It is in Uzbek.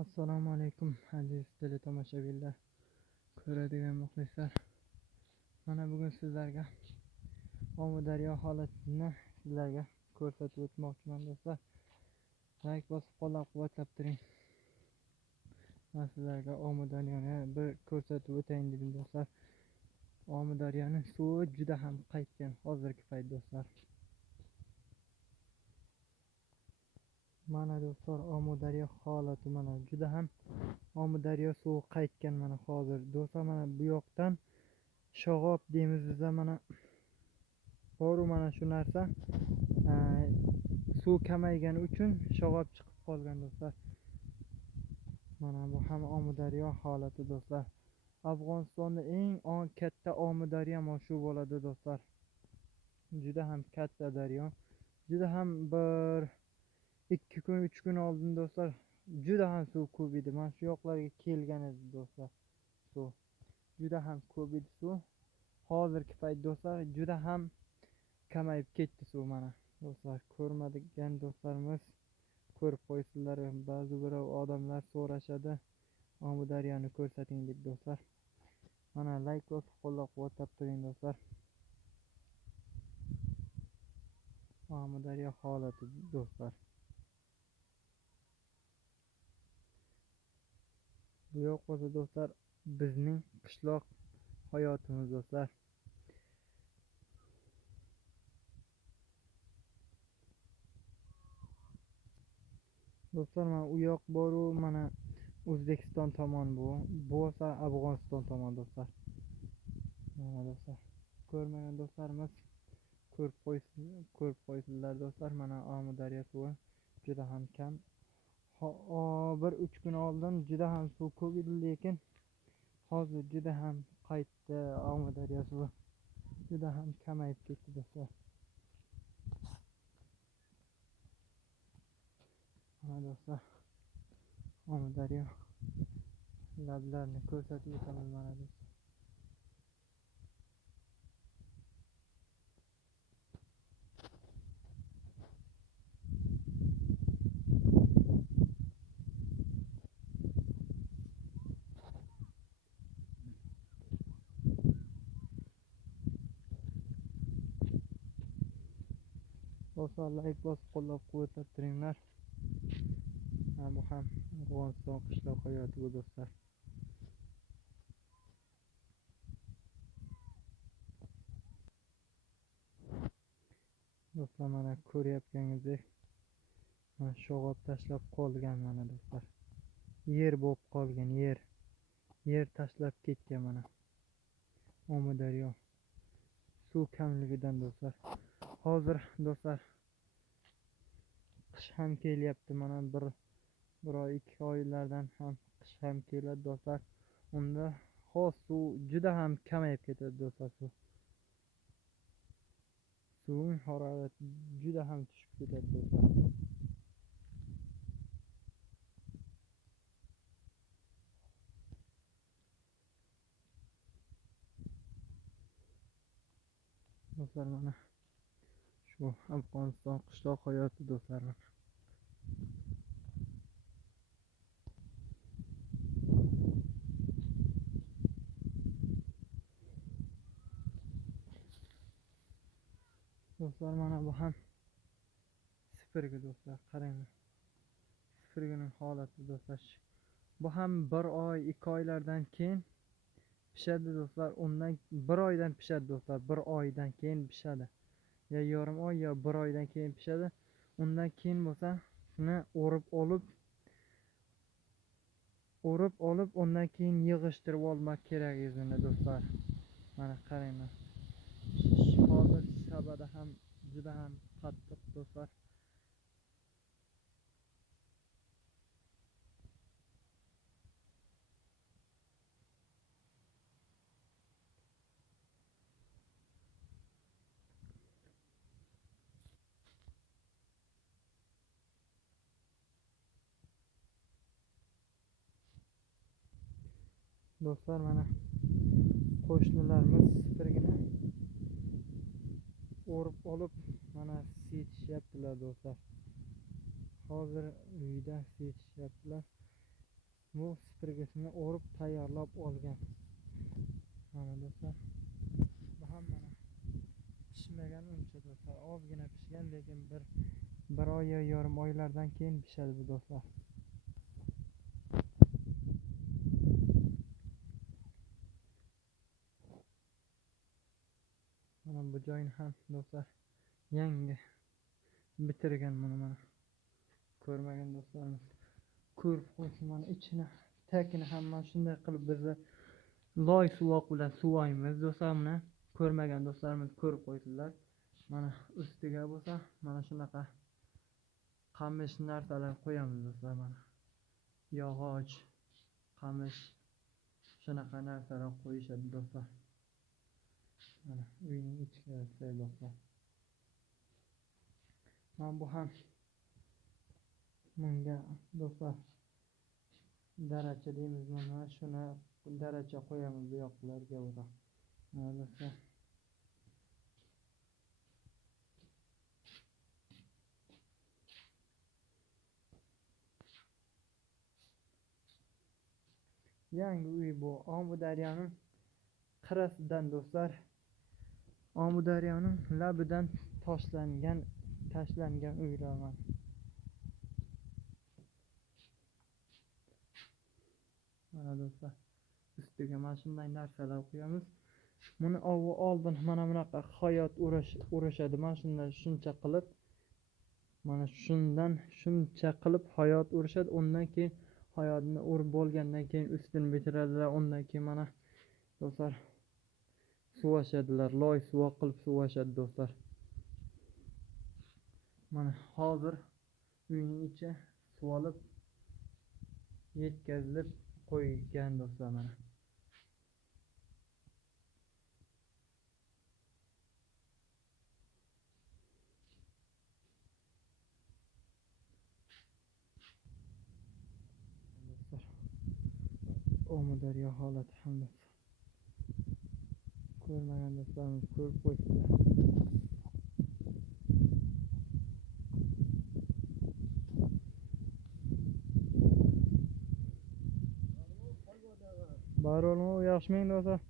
Assalomu alaykum aziz teletomoshabinlar, ko'radigan muxlislar. Mana bugun sizlarga Omudaryo holatini sizlarga ko'rsatib o'tmoqchiman do'stlar. Like bosib qo'llab-quvvatlab turing. Men sizlarga Omudaryoni bir ko'rsatib o'tayin dedim do'stlar. Omudaryoning suvi juda ham qaytgan hozirgi payt do'stlar. Mana do'stlar, Omudaryo holati mana juda ham Omudaryo suvi qaytgan mana hozir. Do'stlar, mana bu yoqdan Shog'ob dengizida mana boru mana shu narsa suv kamaygani uchun Shog'ob chiqib qolgan do'stlar. Mana bu ham Omudaryo holati do'stlar. Afg'onistonda eng katta Omudaryo mana shu bo'ladi do'stlar. Juda ham katta daryo. Juda ham bir 2 kun 3 kun oldin do'stlar juda ham suv ko'p edi. Mana shu yoqlarga kelgan edi do'stlar. Suv juda ham ko'p edi suv. Hozirgi payt do'stlar juda ham kamayib ketdi suv mana. Do'stlar, ko'rmagan do'stlarimiz ko'rib qo'ysizlar. Ba'zi bir odamlar so'rashadi, Omudaryoni ko'rsating deb do'stlar. Mana like bosib qo'llab-quvvatlab turing do'stlar. Omudaryo holati do'stlar. Bu yoq bo'lsa do'stlar bizning qishloq hayotimiz do'stlar. Do'stlar, mana u yoq boru mana O'zbekiston tomon bu bo'lsa Afg'oniston tomon do'stlar. Mana do'stlar, ko'rmagan do'stlarimiz ko'rib qo'ysizlar do'stlar. Mana Omudaryo suvi juda ham kam. Bir 3 kun oldin juda ham suv ko'p edi, lekin hozir juda ham qaytdi. Omudaryo suvi juda ham kamayib ketdi do'stlar. Mana do'stlar, Omudaryo lablarini ko'rsatib o'taman mana do'stlar. Do'stlar, like bosib qo'llab-quvvatlab turinglar. Bu ham Afg'oniston qishloq hayoti bu do'stlar. Do'stlar, mana ko'ryapganingizdek mana Shog'ob tashlab qolgan mana do'stlar. Yer bo'lib qolgan, yer tashlab ketgan mana Omudaryo suv kamligidan do'stlar. Hozir do'stlar qish ham kelyapti, mana bir oy 2 oylardan ham qish ham keladi do'stlar. Unda xos suv juda ham kamayib ketadi do'stlar. Suvning harorati juda ham tushib ketadi do'stlar. Do'stlar, mana shu Afg'oniston qishloq hayoti do'stlar. Do'stlar, mana bu ham Sipirgi do'stlar, qaranglar. Sipirgining holati do'stlar. Bu ham 1 oy 2 oylardan keyin pishadi do'stlar. Undan 1 oydan pishadi do'stlar. 1 oydan keyin pishadi. Ya yarim oy ya 1 oydan keyin pishadi. Undan keyin bo'lsa shuni o'rib olib undan keyin yig'ishtirib olmak kerak o'zini do'stlar. Mana qaranglar. Hozir shabada ham juda ham qattiq do'stlar. Do'stlar, mana qo'shnilarimiz Sipirgini o'rib olib mana setishyaptilar do'stlar. Hozir uyda setishyaptilar. bu supurgisini o'rib tayyorlab olgan. Mana do'stlar, bu ham mana pishmagan uncha do'stlar, ozgina pishgan, lekin bir oy yarim oylardan keyin pishadi bu do'stlar. Mana bu joyni ham do'stlar yangi bitirgan, mana ko'rmagan do'stlarimiz ko'rib qo'ysin. Mana ichini tagini ham mana shunday qilib biza loy suvoq bilan suvaymiz do'stlar. Buni ko'rmagan do'stlarimiz ko'rib qo'ysinlar. Mana ustiga bo'lsa mana shunaqa qamish narsalar qo'yamiz do'stlar. Mana yog'och, qamish shunaqa narsalar qo'yishadi do'stlar. Mana uyning ichkarisi do'stlar. Mana bu ham bunga do'stlar daracha deymiz, mana shuni daracha qo'yamiz bu yoqlarga o'ra. Mana do'stlar, yangi uy bu. Omudaryoning qirrasidan do'stlar, Omudaryoning labidan tashlangan uylar. Mana do'stlar, ustiga mana shunday narsalar qo'yamiz. Buni oldin mana bunaqa hayot urishadi. Mana shunday shuncha qilib, mana shuncha qilib hayot urishadi. Undan keyin hayotni urib bo'lgandan keyin ustini bitiradilar. Undan keyin mana do'stlar suvashadilar, loy suvoq qilib suvashadi do'stlar. Mana hozir uyning ichi suvolib yetkazilib qo'ygan do'stlar. Mana do'stlar, Omudaryo holati ham ko'rmagan do'stlarimiz ko'rib qo'ysinlar. Barolmo yaxshiming do'stlar.